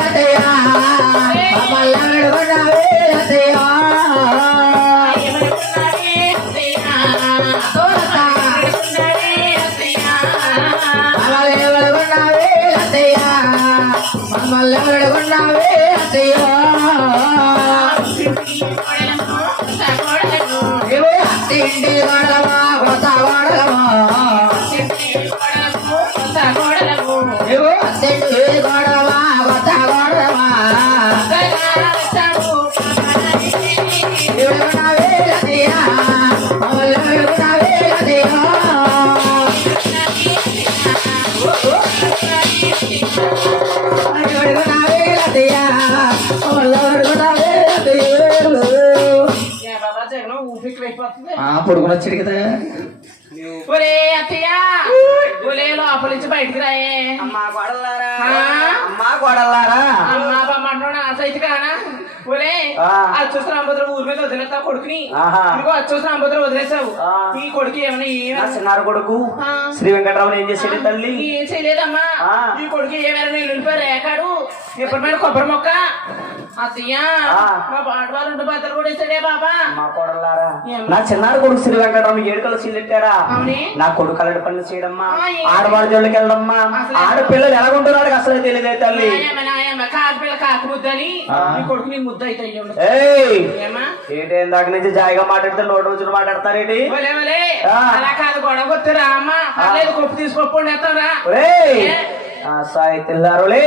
అత్తయ్య వాడవా ఎవడుకున్నావే కొత్త వచ్చాడు కదా? ఒరే అత్తయ్య ఒలే లోపల నుంచి బయటికి రాయే. అమ్మా? అమ్మా గొడవలారా అమ్మా బామ్మంటున్నాడు. సైజు కానా? ఒలే ఊరి మీద వదిలేస్తావు కొడుకుని. ఇంకో వదిలేసావు. ఈ కొడుకు ఏమన్నా నా ఏమైనా చిన్నారు కొడుకు. శ్రీ వెంకటరావు ఏం చేసాడు తల్లి? ఏం చేయలేదమ్మా. ఆ. ఈ కొడుకు ఏమైనా నిలిపి రేకాడు ఎప్పటి మీద కొబ్బరి మొక్క. అత్తయ్య ఆ. మా బాడు వాళ్ళు రెండు బద్దలు కూడా ఇస్తాడే బాబా. మా కొడలారా? నా చిన్నారు కొడుకు శ్రీ వెంకటరావు ఏడుకలు సీలెట్టారా అవునే. నా కొడుకు అల్లడి పనులు చేయడమ్మా. ఆ, ఏంటి? ఆడవాళ్ళ జోళ్ళకి వెళ్ళడమ్మా. ఆడపిల్లలు ఎలాగుంటున్నాడు అసలు తెలియదే తల్లి. కాకిపిల్ల కొడుకు నీ ముద్ద అయితే ఏంటి ఇందాక నుంచి జాయిగా మాట్లాడితే నోటి రోజులు మాట్లాడతారేంటి. అలా కాదు గొడవ కొట్టురా అమ్మ. పర్లేదు కొప్పు తీసుకోపోండి సాయి తెల్లారులే.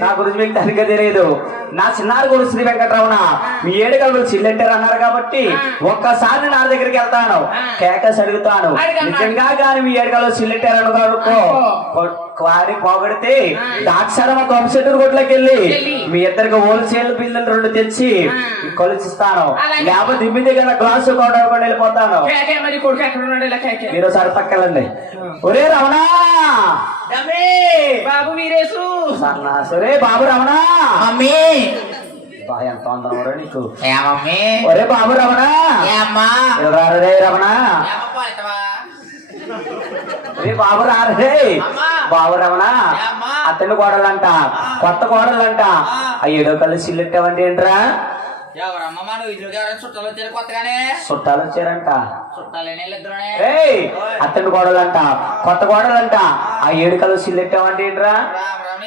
నా గురించి మీకు తనగా తెలియదు. నా చిన్నారు కొడుకు శ్రీ వెంకటరమణ మీ ఏడుకలు చిల్లెట్టారు అన్నారు కాబట్టి ఒక్కసారి నా దగ్గరికి వెళ్తాను. కేకస్ అడుగుతాను. నిజంగా కానీ మీ ఏడుకలు చిల్లెట్టారు అనుకో. అనుకో. వారి పోగొడితే. దాక్షరమ కంసెటర్ కొట్లోకి వెళ్ళి. మీ ఇద్దరికి హోల్సేల్ బిల్లులు రెండు తెచ్చి. కొలిచిస్తాను. లేకపోతే దిమ్మి దగ్గర గ్లాసు కొనకుండా వెళ్ళిపోతాను. కేకే మరి ఒకసారి పక్కలండి ఒరే రమణ! బాబు వీరేసు సన్నాసురే బాబు రమణ! మమ్మీ! ఎంత తొందర నీకు. ఒరే బాబు రమణ! ఏ అమ్మా ఇలా రే రమణ రే బాబు రారే బాబు రమణ అతని కోడలంట కొత్త కోడలంట. ఆ! ఏడో కళ్ళు సిల్లెట్టావంటే ఏంట్రా? చుట్టాలు వచ్చారు కొత్తగానే? చుట్టాలు వచ్చారంట. అతని కోడలంట కొత్త కోడలంట. ఆ ఏడు కళ్ళు సిల్లెట్టావంటే ఏంట్రా?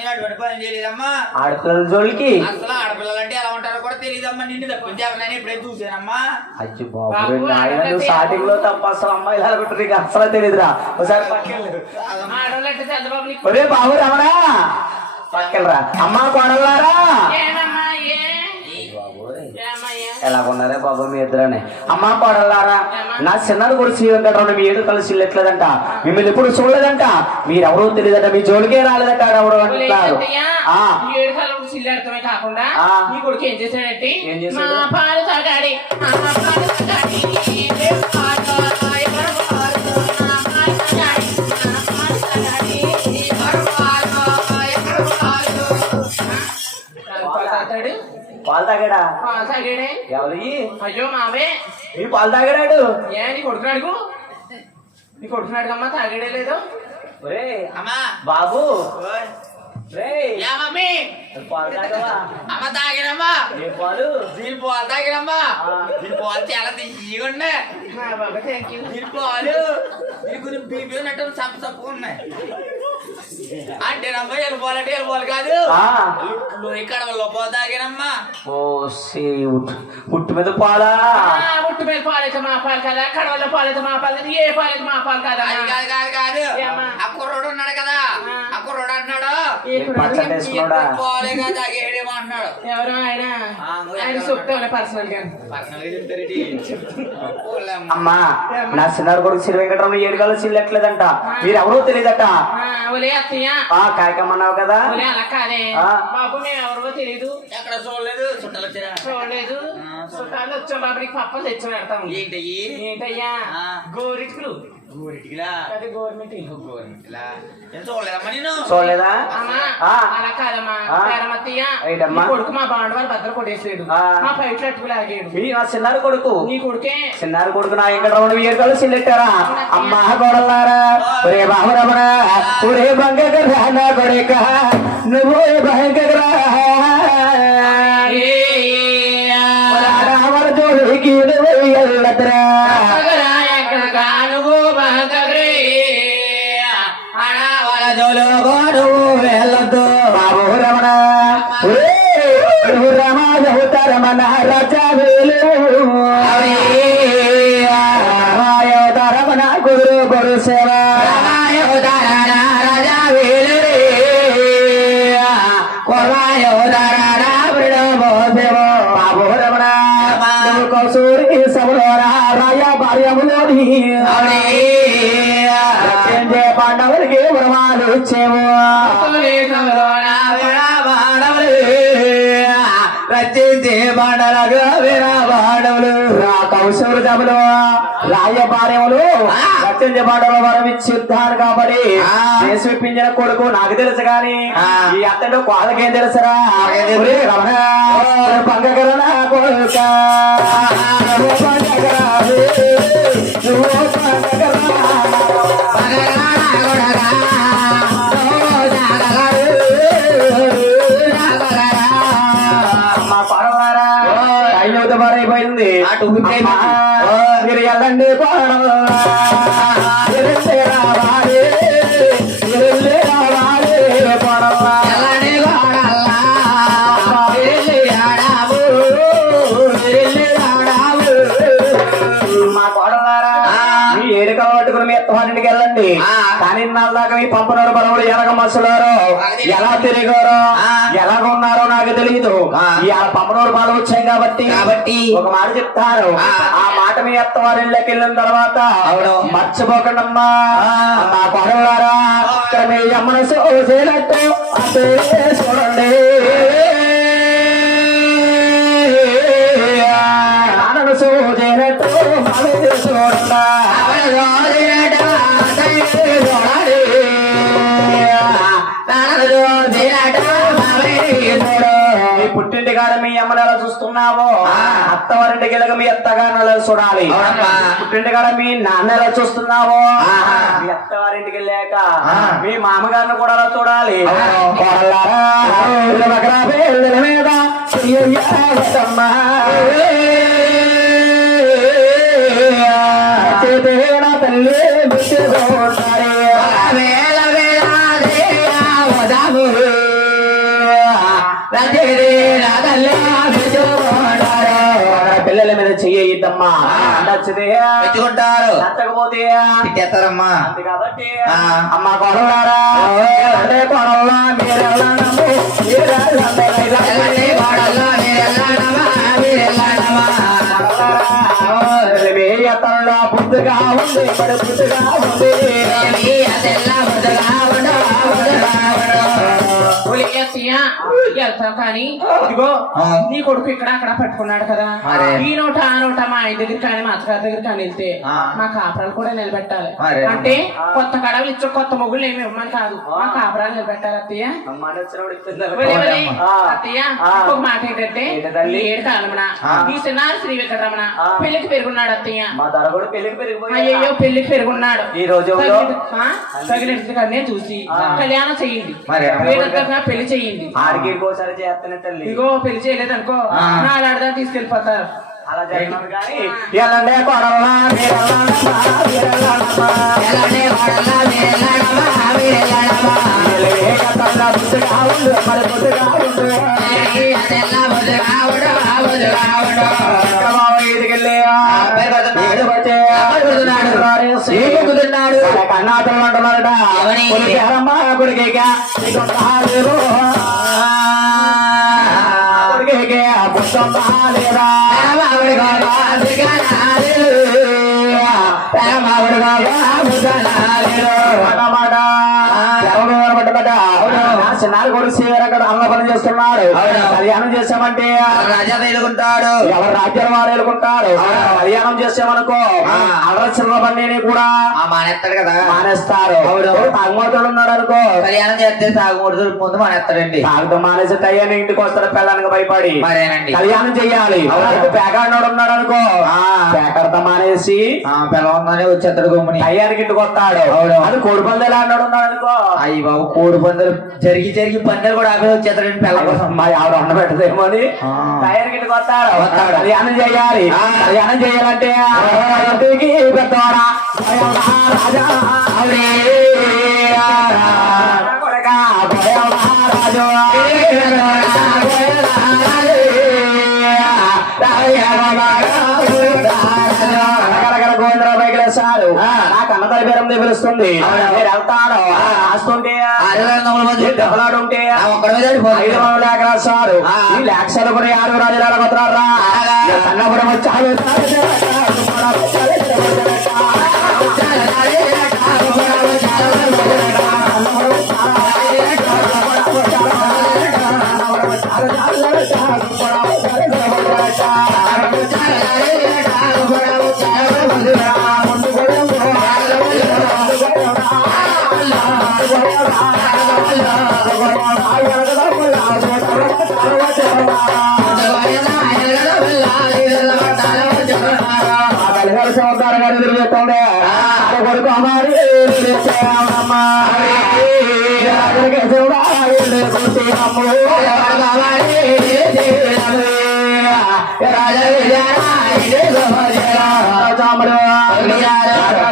అటువంటి పని తెలియదమ్మా ఆడపిల్లల జోలికి? అసలు ఆడపిల్లలు అంటే ఎలా ఉంటారో కూడా తెలియదమ్మా నిన్ను తప్పించి ఎవరైనా చూసానమ్మా. అజ్జి బాబు స్టార్టింగ్లో తప్ప అసలు అమ్మాయి ఎలా కొట్టు నీకు అసలు తెలియదురా ఒకసారి పక్కెళ్ళు ఆడోళ్ళంటే చంద్రబాబు ఒరే బాబు రమణ. పక్కెళ్ళరా అమ్మా కోడలారా ఏమమ్మా ఏ ఏమ్మా ఏ ఎలా ఉన్నారే బాబు మీ ఇద్దరనే. అమ్మా కోడలారా నా చిన్నది కూడా శ్రీ వెంకటరావు మీ ఏడు కలిసి వెళ్ళట్లేదంట మిమ్మల్ని ఎప్పుడు చూడలేదంట. మీరెవరో తెలియదంట మీ జోలికే రాలేదంట ఎవరు అంటున్నారు. కాకుండా ఏం చేశాడంటే పాలు తాగాడా? పాలు తాగాడే? ఎవరి? అయ్యో మావే. ఈ పాలు తాగాడాడు? ఏ నీ కొడుకున్నాడు నీ కొడుకున్నాడు తాగాడే లేదు? ఒరే అమ్మా. బాబు. పాలు తాగవా? అమ్మ తాగినమ్మా. ఏ పాలు? దీని పాలు తాగినమ్మా. దీని పాలు చాలా దీని పాలు. దీని కొంచెం బీపీ ఉన్నట్టు సప్పు సప్పు ఉన్నాయి. అంటే నమ్మ వెళ్ళిపోవాలంటే వెళ్ళిపోవాలి కాదు. ఆ. లో ఇక్కడ లోపల తాగినమ్మా. ఓ సీ ఉట్టు మీద పాలా ముట్టు మీద పాలైతే మా పాలు కదా? కడవల్లో పాలైతే మా పాలు కదా? ఏ పాలైతే మా పాలు కదా? అది కాదు కాదు కాదు? ఆ కుర్రోడు ఉన్నాడు కదా ఆ కుర్రోడు అంటున్నాడు ఏ కుర్రాడు? పచ్చడి వేసుకున్నాడా? ఎవరు ఆయన పర్సనల్గా. అమ్మా. నా చిన్నారు కొడుకు శ్రీ వెంకటరామ ఏడుగాలు చిల్లట్లేదంట మీరెవరో తెలియదట ఆ, ఒలే అత్తయ్య. ఆ కాయకమ్మన్నావు కదా? ఒలే అలా కాదే. బాబు మేము ఎవరో తెలియదు ఎక్కడ చూడలేదు? చుట్టాలు వచ్చారా? చూడలేదు. చుట్టాలు వచ్చాం బాబు నీకు పప్ప తెచ్చి పెడతాం ఏంటయ్యి? ఏంటయ్యా? చూడలేదా కొడుకు మా బాండ వాళ్ళు భద్ర కొట్టేసాడు. మా పైట్లు మీ నా చిన్నారు కొడుకు? నీ కొడుకే. చిన్నారు కొడుకు నా వెంకటరమణ ఏడుగాలు చిల్లెట్టారా అమ్మా గోడలారా ఒరే బాబురమణ ఒరే కొడుక నువ్వు భయంకరా రమాయవతరమణ రచవేలు రమాయవతరమణ గురు గురు సేవ పాండవులకి వరమాలు వచ్చేవో రచించే బాండలకు వీరబాడవులు రా కౌశూరు దములు రాయ భార్యములు రచించే బాండవులు వరం ఇచ్చి యుద్ధాలు కాబట్టి పింఛన కొడుకు నాకు తెలుసు గాని ఈ అత్తడు కోళ్ళకేం తెలుసురా? పంగగర నా కొడుక. పారైపోయింది అటు ఊపిపోయింది. అమ్మా, మీరు వెళ్ళండి పడవా. ఎల్లుండి రావాలి పంపనోరు బలవుడు ఎలాగ మసులారో ఎలా తిరిగారో? ఆ. ఎలాగ ఉన్నారో నాకు తెలియదు ఆ. పంపనోరు బాలు వచ్చాయి కాబట్టి కాబట్టి ఒక మాట చెప్తారు. ఆ. మాట మీ అత్తవారిళ్ళకి వెళ్ళిన తర్వాత అవును. మర్చిపోకండి అమ్మా ఆ. మా కోడలారా ఇక్కడ మీ అమ్మను చూసేనట్టు చూడండి. కాడ మీ అమ్మని ఎలా చూస్తున్నావో అత్తవారింటికి వెళ్ళక మీ అత్తగారిని ఎలా చూడాలి. పుట్టింటి కాడ మీ నాన్న ఎలా చూస్తున్నావో. మీ అత్తవారింటికి వెళ్ళాక. మీ మామగారిని కూడా అలా చూడాలి. మీద నచ్చకపోతే. తిట్టేస్తారమ్మా. కాబట్టి. అమ్మ బుద్ధిగా ఉంది మరి బుద్ధిగా ఉంది అదెల్లా ముద్దుగా ఉండు, ముద్దుగా ఉండు. వెళ్తావు కానీ ఇదిగో. నీ కొడుకు ఇక్కడ అక్కడ పట్టుకున్నాడు కదా. ఈ నోట ఆ నోట మా ఆయన దగ్గర కానీ మా అత్తగారి దగ్గర కానీ వెళ్తే. మా కాపురాలు కూడా నిలబెట్టాలి. అంటే కొత్త కడవలు ఇచ్చే కొత్త మొగుళ్ళు ఏమి ఇవ్వమని కాదు మా కాపురాలు నిలబెట్టాలి అత్తయ్య. అత్తయ్య. ఇంకొక మాట ఏంటంటే ఏడు కాలమన ఆ. ఈ సినారు శ్రీ వెంకటరమణ. పెళ్ళికి పెరుగున్నాడు అత్తయ్య అయ్యో పెళ్ళికి పెరుగున్నాడు ఈ రోజుల్లో? తగిలింది కన్నే చూసి. కళ్యాణం చెయ్యండి మరి. వేడొద్దగా పెళ్ళి చెయ్యండి ఆడికి ఇంకోసారి చేస్తానే తల్లి ఇగో పెళ్ళి చేయలేదు అనుకో ఆ. నాలాడదా తీసుకెళ్ళిపోతారు. అలా జరిగినది కానీ ఎల్లండే ఎవరి? పరమావిడిగా బాధికనాలు. పరమావిడిగా బాధికనాలు. చిన్నారు కొడుకు సీవర్ అక్కడ అన్న పని చేస్తున్నాడు. కళ్యాణం చేసామంటే రాజా తెలుగుంటాడు ఎవరు రాజ్యాలు వారు ఎలుకుంటారు కళ్యాణం చేసామనుకో ఆ. అలసిన బండిని కూడా మానేస్తాడు కదా? మానేస్తారు. అవును. తాగుమతుడు ఉన్నాడు అనుకో కళ్యాణం చేస్తే సాగుమూడు ముందు మానేస్తాడండి. తాగుతూ మానేసి తయ్యాన్ని ఇంటికి వస్తాడు పిల్లనికి భయపడి. మరేనండి? కళ్యాణం చెయ్యాలి. పేకాడినోడు ఉన్నాడు అనుకో ఆ. పేకాడతా మానేసి ఆ పిల్లవంగానే వచ్చేస్తాడు గుమ్మని. అయ్యానికి ఇంటికి వస్తాడు. అది కోడి పందాలు ఆడినాడు ఉన్నాడు అనుకో అయ్యి బాబు కోడి పందాలు జరిగి జరిగి పందాలు కూడా ఆపే వచ్చేస్తాడండి పిల్ల కోసం మా ఆవిడ వండ పెట్టదేమో అని ఆ. తయారికి ఇంటికి వస్తాడు వస్తాడు. కళ్యాణం చేయాలి. ఆ. కళ్యాణం చేయాలంటే పెద్దవాడా? రాజు. పిలుస్తుంది. ఆస్తుంటే దెబ్బలాడుంటే ఆ ఒక్కడి మీద ఐదు. వందల రాశారు ఆ. ఈ లేఖలు కూడా ఆరు రాజుల కొత్తరా. సన్నపురం వచ్చాడు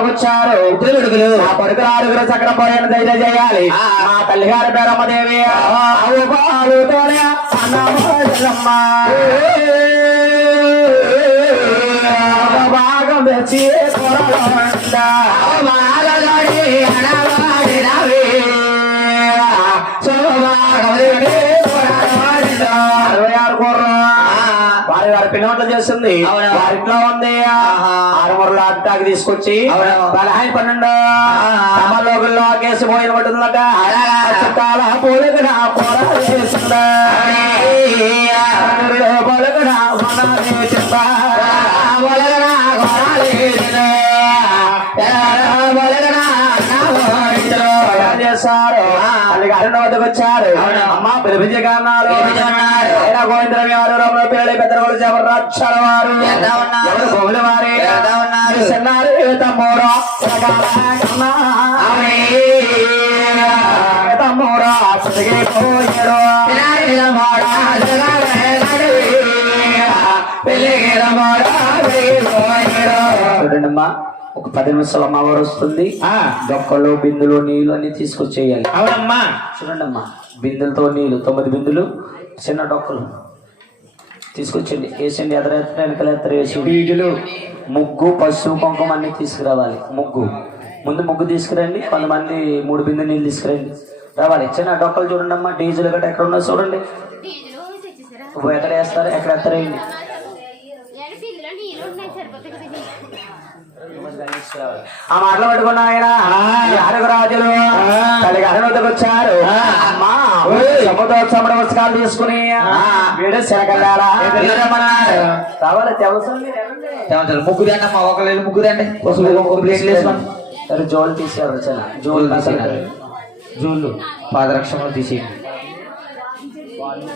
వచ్చారు ఆ పడుకు ఆరుగురు చక్రం పోయిన దయ చేయాలి మా తల్లి పేరమ్మదేవి పాలుతోనే అన్నమ్మ భాగం తెచ్చి అవునా? వారిట్లో ఉంది. ఆరుమూరల అట్టాకి తీసుకొచ్చి? పదహాయి పన్నెండు ఆహా. సమాలోకుల్లో కేసు పోయిన. చుట్టాల పోరాలు చేస్తుందా చిందా చేశారు అది గారిన వద్దకు వచ్చారు? అమ్మ పిలిపించగన్నారు పిలిపించమన్నారు. గోవింద్రం గారు రమణ పిల్లలు పెద్ద కొడుకు ఎవరు రక్షణ వారు ఎంత ఉన్నారు? ఎవరు గోవుల వారి ఎంత ఉన్నారు? చిన్నారు తమ్మూరా తమ్మూరా పోయారు చూడండమ్మా ఒక పది నిమిషాలు అమ్మవారు వస్తుంది డొక్కలు బిందులు నీళ్ళు అన్ని తీసుకొచ్చేయాలి అవునమ్మా చూడండమ్మా బిందులతో నీళ్ళు తొమ్మిది బిందులు చిన్న డొక్కలు తీసుకొచ్చండి వేసండి ఎదర ఎత్తర వెనకలు ఎత్తర వేసి బీజులు ముగ్గు పసుపు కుంకుమ అన్ని తీసుకురావాలి. ముగ్గు. ముందు ముగ్గు తీసుకురండి కొంతమంది మూడు బిందె నీళ్ళు తీసుకురండి. రావాలి. చిన్న డొక్కలు చూడండి అమ్మా డీజిల్ గట్రా ఎక్కడ ఉన్నదో చూడండి ఎక్కడ వేస్తారు ఎక్కడ ఎత్తరేయండి ఎడపిల్లిలో నీళ్ళు ఉన్నాయి సరిపోతాయి కదా ఆ మాటలు పట్టుకున్న ఆయన ఈ ఆరుగురు రాజులు వద్దకు వచ్చారు. సముద్రోత్సవం నమస్కారం తీసుకుని వీడు శనకల్లారా రావాలి తెలుసు ముగ్గురు అండి అమ్మా. ఒకళ్ళు ముగ్గురు అండి ఒక ప్లేట్లు వేసుకోండి జోలు తీసేవారు చాలా జోలు తీసేయాలి జూళ్ళు పాదరక్షణలు తీసేయండి.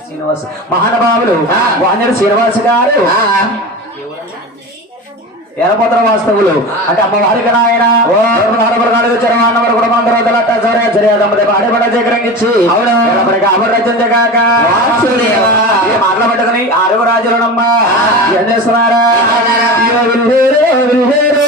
శ్రీనివాస్. మహానుభావులు వాణ్యుడు శ్రీనివాస్ గారు. ఎరపోతల వాస్తవులు. అంటే అమ్మవారికి నాయన చరమాన్నవరు కూడా మందరం తలట్ట సరే అవును? అమరచంద కాక ఆరుగు రాజులనమ్మ. ఏం. చేస్తున్నారా విల్లేరు,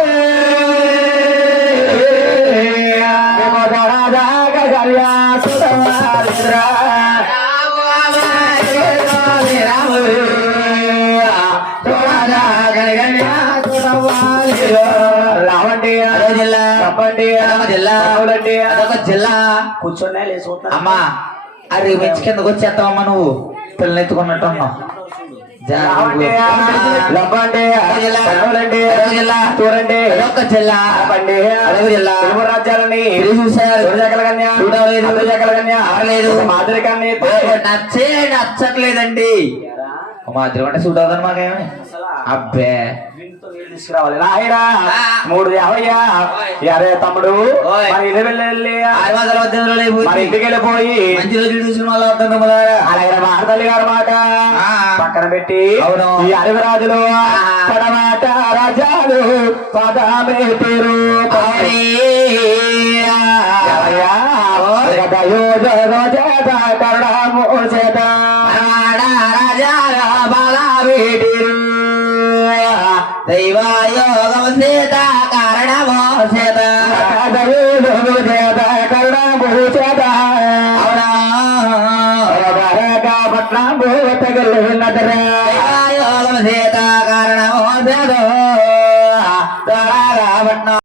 అదొక జిల్లా. కూర్చున్నా లేచి అమ్మా అరే మంచి కిందకు వచ్చేస్తావమ్మా నువ్వు. పిల్లలు ఎత్తుకున్నట్టు ఉన్నావు. రాజ్యాలని. మాదిరి నచ్చే నచ్చట్లేదండి. మా అంటే అవుతుంది మాకేమి? అబ్బే. తీసుకురావాలి నాయనా ఆ. మూడు యాభయ్యా ఓయ్. అరే తమ్ముడు ఓయ్. మరి ఇల్లు వెళ్ళి ఆరు వందల ఉద్యోగంలో మరి లేకపోతే ఇంటికి వెళ్ళిపోయి మంచి రోజులు చూసుకుని మళ్ళీ వస్తుంది మొదలరా అలాగే భారతల్లి గారు మాట ఆ. పక్కన పెట్టి. ఈ అరవిరాజులు ఆ. పడమాట రాజాలు పదమే పేరు ఎవయ్యా? ദൈവായ